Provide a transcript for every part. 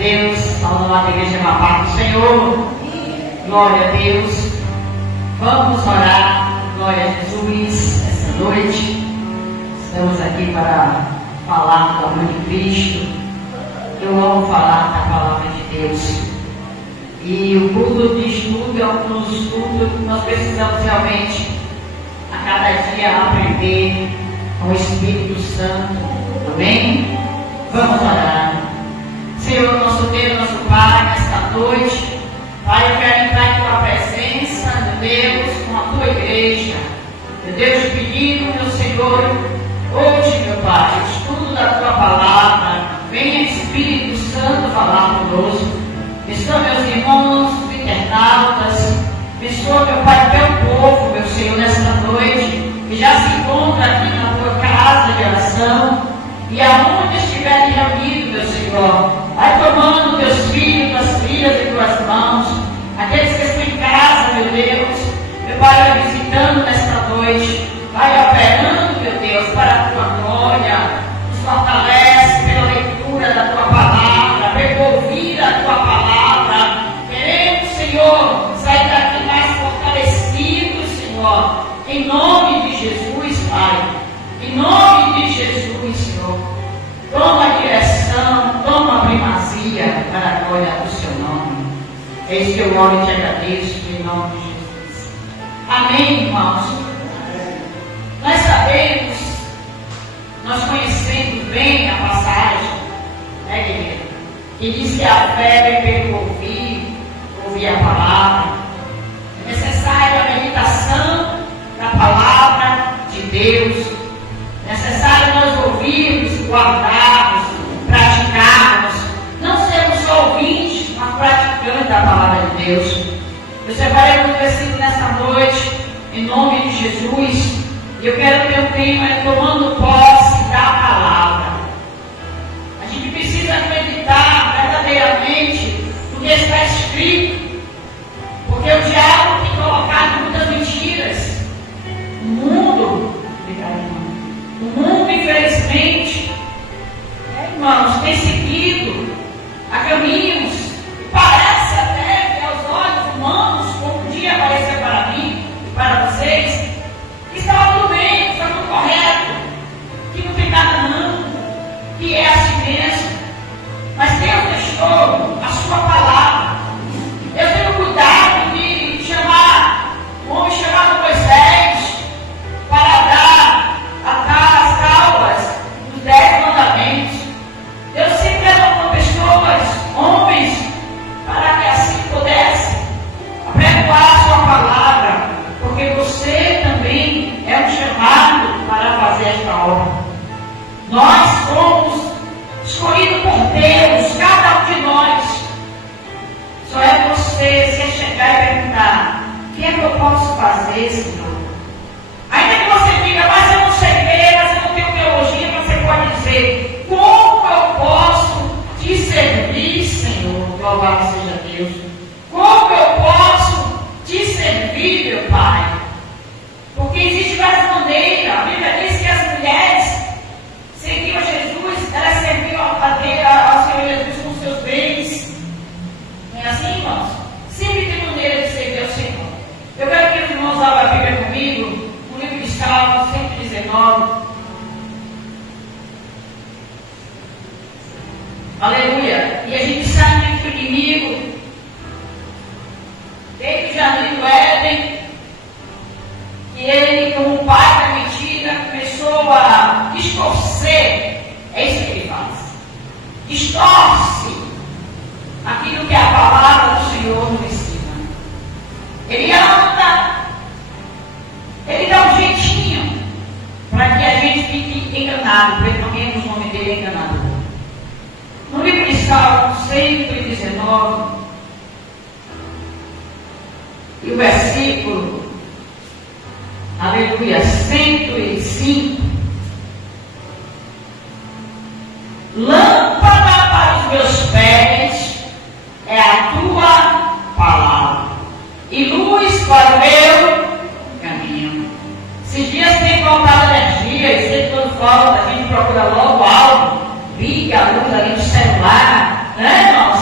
Deus, falando lá da igreja na paz do Senhor. Glória a Deus. Vamos orar, glória a Jesus, essa noite. Estamos aqui para falar do amor de Cristo. Eu amo falar da palavra de Deus. E o culto de estudo é um dos cultos que nós precisamos realmente, a cada dia, aprender com o Espírito Santo. Amém? Vamos orar. Senhor, nosso Deus, nosso Pai, nesta noite, Pai, eu quero entrar em Tua presença, meu Deus, com a Tua igreja. Meu Deus, te pedindo, meu Senhor, hoje, meu Pai, estudo da Tua palavra, venha Espírito Santo falar conosco. Abençoa meus irmãos, internautas, abençoa, meu Pai, teu povo, meu Senhor, nesta noite, que já se encontra aqui na Tua casa de oração, e aonde estiverem reunidos, meu Senhor, vai tomando teus filhos, tuas filhas em tuas mãos, aqueles que estão em casa, meu Deus, meu Pai, vai visitando nesta noite, vai operando, meu Deus, para a Tua glória, nos fortalece pela leitura da Tua palavra, pelo ouvir a Tua palavra. Queremos, Senhor, sair daqui mais fortalecidos, Senhor, em nome de Jesus, Pai, em nome de Jesus, Senhor. Toma a direção, toma a primazia para a glória do Seu nome. É isso que eu oro e te agradeço, em nome de Jesus. Amém, irmãos? Nós sabemos, nós conhecemos bem a passagem, né, guerreiro? Que diz que a fé vem pelo ouvir a palavra. É necessária a meditação da palavra de Deus. É necessário nós ouvirmos, guardarmos, praticarmos. Não sermos só ouvintes, mas praticantes da palavra de Deus. Eu separei um versículo nesta noite, em nome de Jesus. E eu quero que meu tema é tomando posse da palavra. A gente precisa meditar verdadeiramente no que está escrito, porque o diabo tem colocado muitas mentiras. O mundo, infelizmente, irmãos, tem seguido a caminhos que parece até que aos olhos humanos, como um dia apareceu para mim e para vocês, que estava tudo bem, está tudo correto, que não tem nada não, que é assim mesmo. Mas Deus deixou a Sua palavra. Eu tenho cuidado de chamar um homem chamado Moisés para atar as tábuas dos 10 mandamentos. Deus sempre levantou pessoas, homens, para que assim pudesse apregoar a Sua palavra, porque você também é um chamado para fazer esta obra. Nós somos escolhidos por Deus, cada um de nós. Só é você se chegar e perguntar: o que é que eu posso fazer, Senhor? Ainda que você diga: mas eu não sei ler, mas eu não tenho teologia, você pode dizer: como eu posso te servir, Senhor? Louvado seja Deus. Como eu posso te servir, meu Pai? Porque existe várias maneiras. A Bíblia diz que as mulheres seguiam Jesus, elas serviam ao Senhor Jesus com seus bens. Não é assim, irmãos? Sempre tem maneira de servir ao Senhor. Eu quero que os irmãos abram a Bíblia comigo, no livro de Salmos 119. Aleluia. E a gente sabe que o inimigo, desde o jardim do Éden, que ele, como pai da mentira, começou a distorcer. É isso que ele faz. Distorce aquilo que a palavra do Senhor nos ensina. Ele anda, ele dá um jeitinho para que a gente fique enganado, porque o nome dele é enganador. No livro de Salmos 119, e o versículo, aleluia, 105. Lâmpada para os meus pés é a Tua palavra, e luz para o meu caminho. Esses dias tem faltado energia, e sempre quando falta, a gente procura logo algo, liga a luz ali do celular, né, irmãos?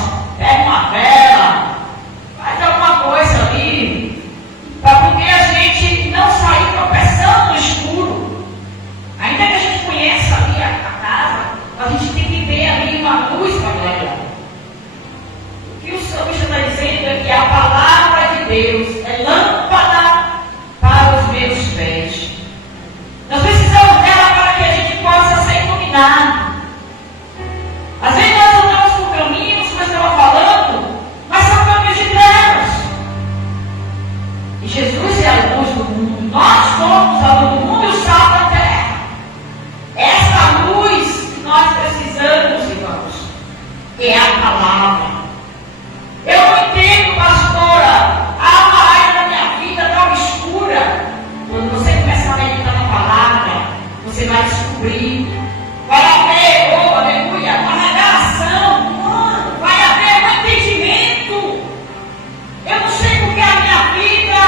é a palavra. Eu não entendo, pastora, há uma área da minha vida tão escura. Quando você começa a meditar na palavra, você vai descobrir, vai haver, oh, aleluia, uma revelação, vai haver um entendimento. Eu não sei porque a minha vida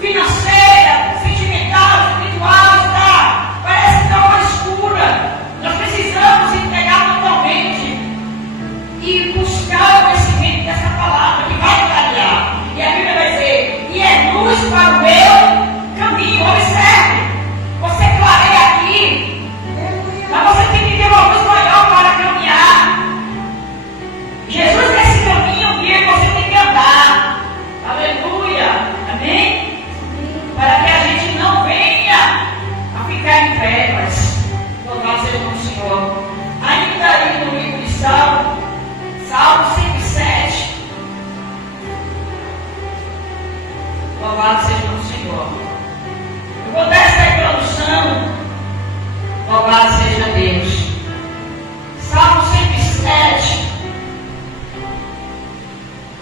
financeira, sentimental, espiritual está, parece tão escura. Nós precisamos entregar totalmente e buscar o conhecimento dessa palavra que vai clarear. E a Bíblia vai dizer, e é luz para o meu caminho. Observe, você clareia aqui, mas você tem que ter uma luz maior para caminhar. Jesus é esse caminho que você tem que andar. Aleluia, amém? Para que a gente não venha a ficar em trevas. Louvado seja o Senhor. Ainda aí no livro de Salmo 107. Louvado seja o Senhor. Eu vou dar essa introdução. Louvado seja Deus. Salmo 107,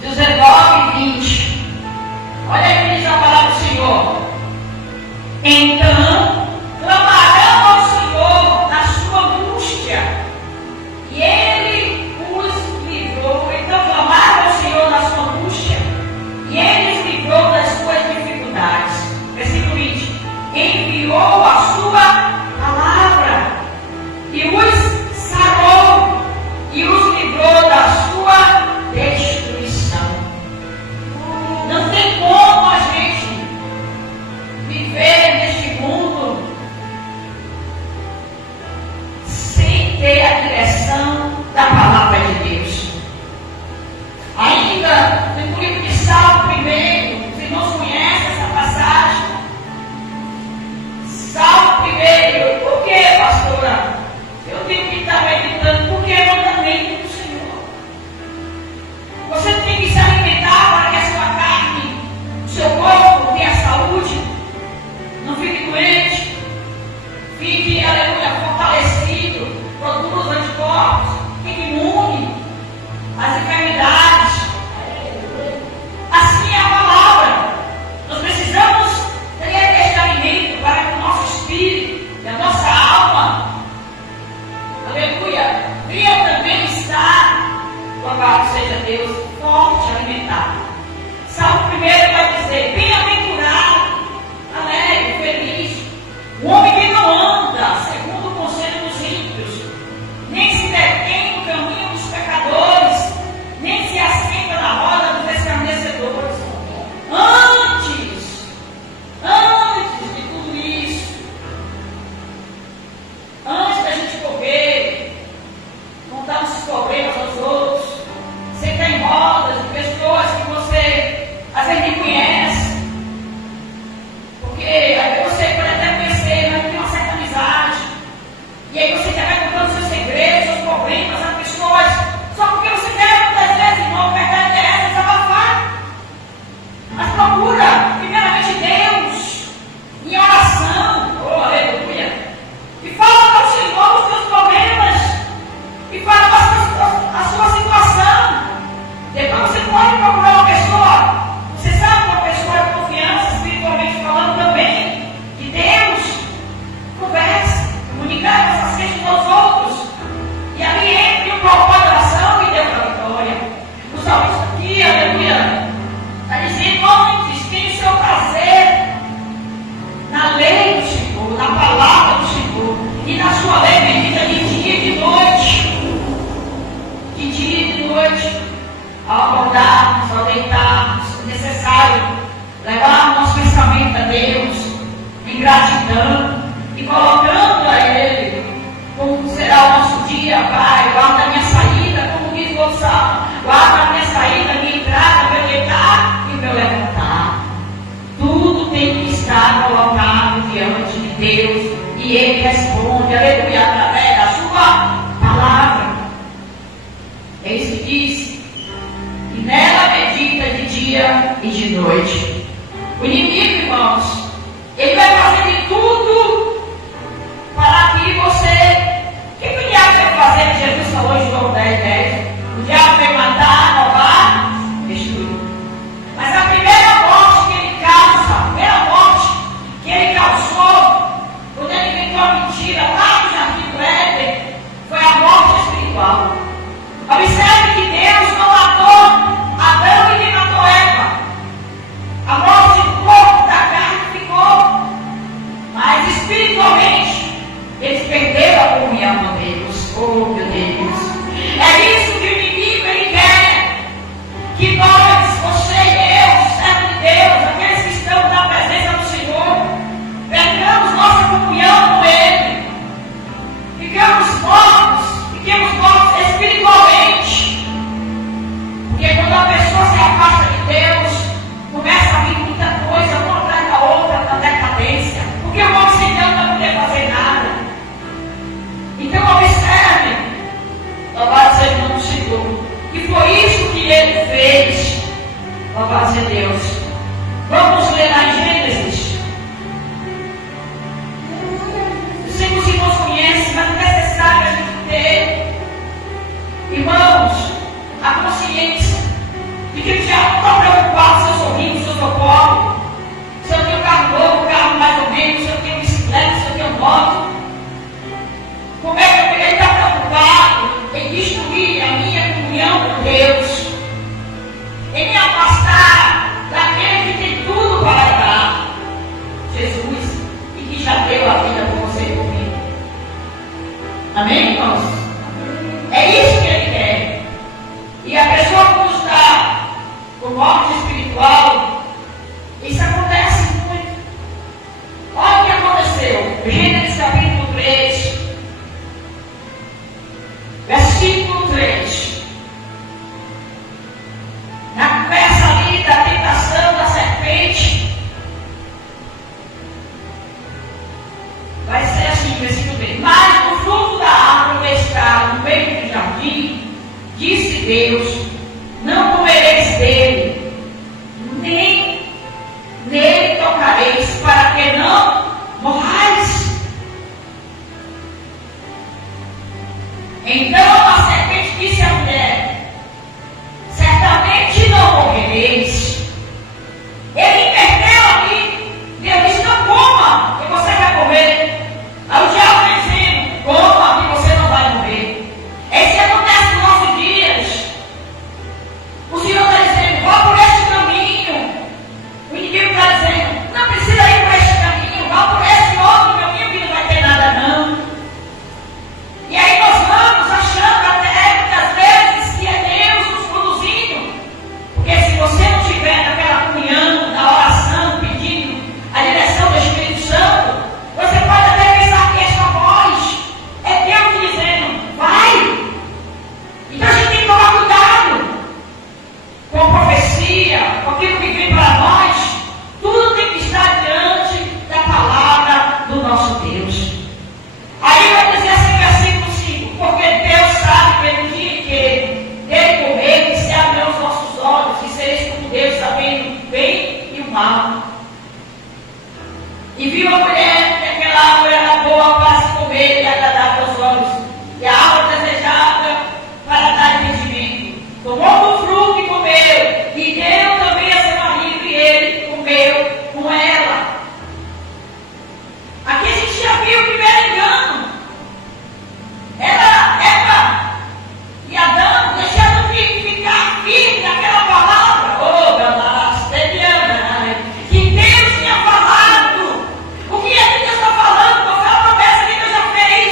19 e 20. Olha aí que diz a palavra do Senhor. Então clamarão ao Senhor na sua angústia, e Ele os livrou. Então clamaram ao Senhor na sua angústia, e Ele os livrou das suas dificuldades. Versículo 20. Enviou a sua palavra e os sarou, e os livrou da sua destruição. Não tem como a gente viver neste mundo sem ter a direção da palavra de Deus. Ainda no livro de Salmo primeiro, os irmãos conhecem essa passagem. Salmo primeiro, por que, pastora? Eu tenho que estar meditando, porque é mandamento do Senhor. Você tem que se alimentar para que a sua carne, o seu corpo tenha saúde, não fique doente, fique, aleluia, fortalecido, produza anticorpos, fique imune às enfermidades. Assim é a palavra. Nós precisamos ter este alimento para que o nosso espírito e a nossa alma, aleluia, venha também estar, louvado seja Deus, forte, alimentado. Salmo primeiro vai dizer, bem-aventurado, alegre, feliz, o homem que não anda segundo o conselho dos ímpios, nem se detém no caminho dos pecadores, nem se assenta na roda dos escarnecedores. Antes de tudo isso, antes da gente correr, contar os problemas aos outros, sentar em rodas de pessoas que você às vezes nem conhece, porque aí você pode até conhecer, mas não tem uma certa amizade, e aí você já vai contando seus segredos, seus problemas às pessoas, só porque você quer muitas vezes, irmão, a verdade é essa, desabafar. Mas procura primeiramente Deus em oração, oh aleluia, e fala para o Senhor os seus problemas, e fala a sua situação. Depois você pode procurar uma pessoa, você sabe, uma pessoa de confiança, espiritualmente falando também, de Deus, converse, comunicar essas questões aos outros, e ali entre o propósito da oração e Deus da vitória. O salmista aqui, aleluia, está dizendo, antes, tem o seu prazer na lei do Senhor, na palavra do Senhor, e na sua lei bendita de dia e de noite. De dia e de noite, ao acordarmos, ao deitarmos, é necessário levar o nosso pensamento a Deus, em gratidão, e colocando a Ele como será o nosso dia. Pai, guarda a minha saída, como diz o salmo, guarda a minha saída, a minha entrada, o meu deitar e o meu levantar. Tudo tem que estar colocado diante de Deus, e Ele responde, aleluia, através da sua palavra. É isso que diz, e nela medita de dia e de noite. O inimigo, irmãos, ele vai fazer de tudo para que você... O que o diabo vai fazer? Jesus falou em João 10:10. Louvado seja Deus. Vamos ler lá em Gênesis. Eu sei que os irmãos conhecem, mas não é necessário a gente ter, irmãos, a consciência de que o diabo não está preocupado se eu sou rico, se eu sou pobre, se eu tenho carro novo, carro mais ou menos, se eu tenho bicicleta, se eu tenho moto. Como é que ele está preocupado em destruir a minha comunhão com Deus, em me afastar daquele que tem tudo para dar, Jesus, e que já deu a vida por você e por mim. Amém, irmãos? É isso que ele quer. E a pessoa que está com morte espiritual, isso acontece muito. Olha o que aconteceu. Gênesis capítulo 3, versículo 3. Na conversa ali da tentação da serpente, vai ser assim, versículo 3. Mas no fruto da árvore que está no meio do jardim, disse Deus: não comereis dele, nem nele tocareis, para que não morrais. Então a serpente disse à mulher: certamente não morrereis. Ele inverteu ali. Deus disse: não coma, que você vai morrer. Aí o diabo está dizendo: coma, que você não vai morrer. É isso que acontece nos nossos dias. O Senhor está dizendo: vá por este caminho. O inimigo está dizendo: não precisa ir por este caminho, vá por esse outro caminho que não vai ter nada não. E aí nós vamos achando até muitas vezes que é Deus nos conduzindo. Porque se você não tiver naquela comunhão, na oração, pedindo a direção do Espírito Santo, você pode até pensar que esta voz é Deus dizendo: vai. Então a gente tem que tomar cuidado com a profecia, com aquilo que vem para nós. Tudo tem que estar diante da palavra do nosso Deus. Aí vai dizer assim, versículo 5: porque Deus sabe que no dia em que dele comer, se abrirão os nossos olhos, e sereis como Deus, sabendo o bem e o mal. E viu a mulher que aquela árvore era boa para se comer e agradável aos olhos, e a árvore desejada para dar entendimento. Tomou do fruto e comeu, e deu também a seu marido, e ele comeu com ela. Aqui a gente já viu o primeiro engano. Eva e Adão deixaram de ficar firme naquela palavra. Que Deus tinha falado. O que é que Deus está falando? Qual foi a promessa que Deus já fez?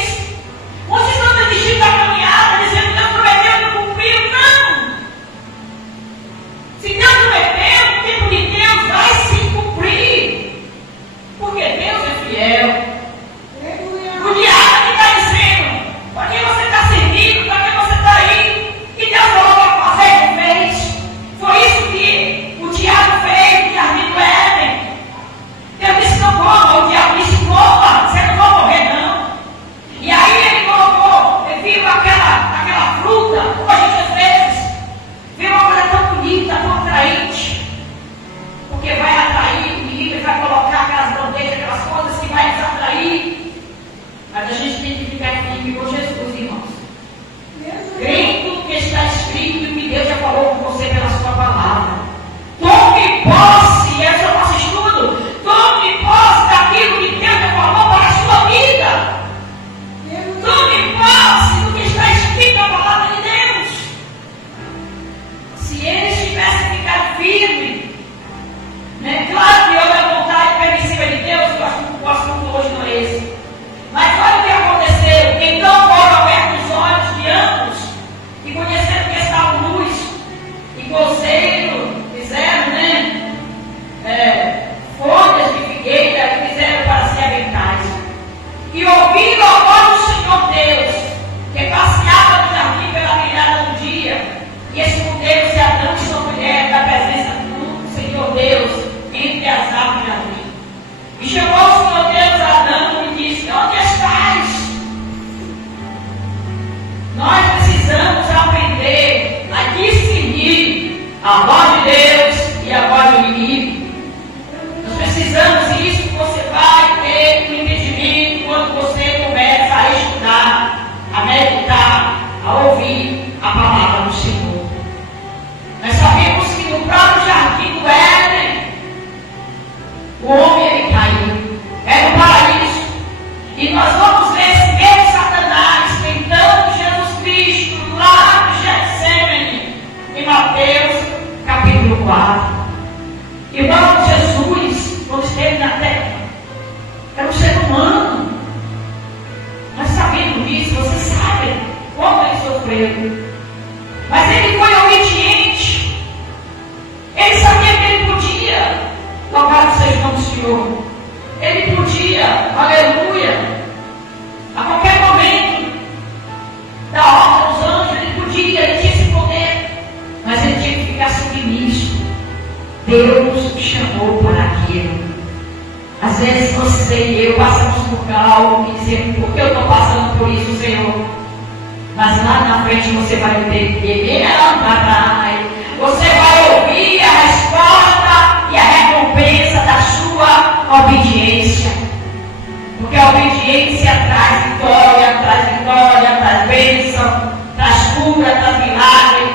Vocês estão desistindo da caminhada, dizendo que Deus prometeu e não cumpriu? Não! Se Deus prometeu, o tempo de Deus vai se cumprir. Porque Deus é fiel. O diabo que está dizendo: para quem você está servindo, para quem você está aí, que Deus falou para fazer, ele fez. Foi isso que o diabo fez no jardim do Éden. Deus disse: não coma. O diabo disse: coma, você não vai morrer não. E aí ele colocou, ele viu aquela fruta. Hoje às vezes vê uma coisa tão bonita, tão atraente, porque vai atrair o inimigo, ele vai colocar aquelas bandeiras, aquelas coisas que vai nos atrair. Mas a gente tem que ficar firme com Jesus, irmãos. Crendo no que está escrito e que Deus já falou com você pela sua palavra. Tome posse, esse é o nosso estudo. Tome posse daquilo que Deus já falou para a sua vida. Tome posse do que está escrito na palavra de Deus. Se eles tivessem ficado firmes, né? Claro que houve a vontade permissiva de Deus, eu acho que o assunto hoje não é esse. Mas olha o que aconteceu. Então foram abertos os olhos de ambos e conheceram que estavam nus. E coceiro fizeram, folhas de figueira e fizeram para si aventais. E ouvindo a voz do Senhor Deus, que passeava no jardim pela virada do dia, e escondeu-se Adão e sua mulher da presença do Senhor Deus entre as árvores do jardim. E chamou o Senhor Deus a Adão e disse: onde estás? Nós precisamos aprender a discernir a voz de Deus e a 4. Irmão, Jesus, quando esteve na terra, era um ser humano. Nós sabemos disso, vocês sabem como ele sofreu. Mas ele foi obediente. Ele sabia que ele podia. Louvado seja o nome do Senhor. Ele podia, aleluia, a qualquer momento, da ordem aos anjos, ele podia, ele tinha esse poder. Mas ele tinha que ficar submisso. Deus o chamou para aquilo. Às vezes você e eu passamos por algo e dizemos, por que eu estou passando por isso, Senhor? Mas lá na frente você vai ter você vai ouvir a resposta e a recompensa da sua obediência. Porque a obediência traz vitória, traz bênção, traz cura, traz milagre,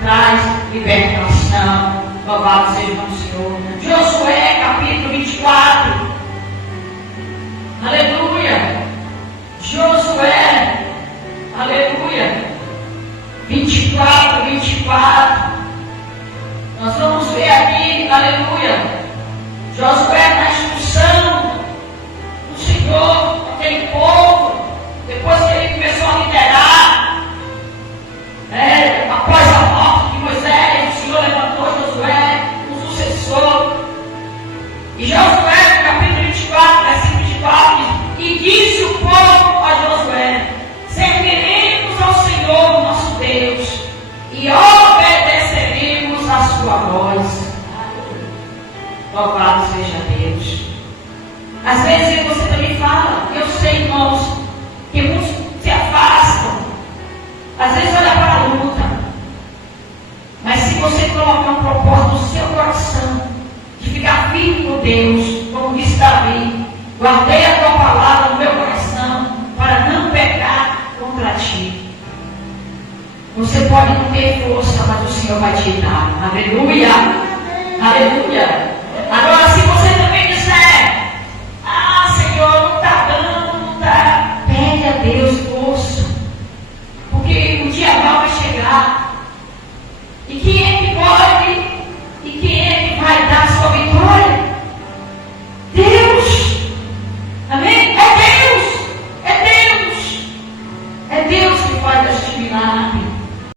traz libertação. Louvado seja o nome do Senhor. Josué, capítulo 24. Aleluia. Josué, aleluia. 24. Nós vamos ver aqui, aleluia. Josué na instrução do Senhor, aquele povo, depois que ele começou a liderar, após a morte de Moisés, o Senhor levantou Josué, o sucessor. E Josué, no capítulo 24, versículo 24, diz, e disse o povo a Josué, serviremos ao Senhor nosso Deus, e obedeceremos a sua voz. Louvado seja Deus. Às vezes você também fala, eu sei, irmãos, que muitos se afastam. Às vezes olha para a luta. Mas se você colocar um propósito no seu coração, de ficar firme com Deus, como disse Davi, guardei a tua palavra no meu coração, para não pecar contra ti. Você pode não ter força, mas o Senhor vai te dar. Aleluia! Aleluia!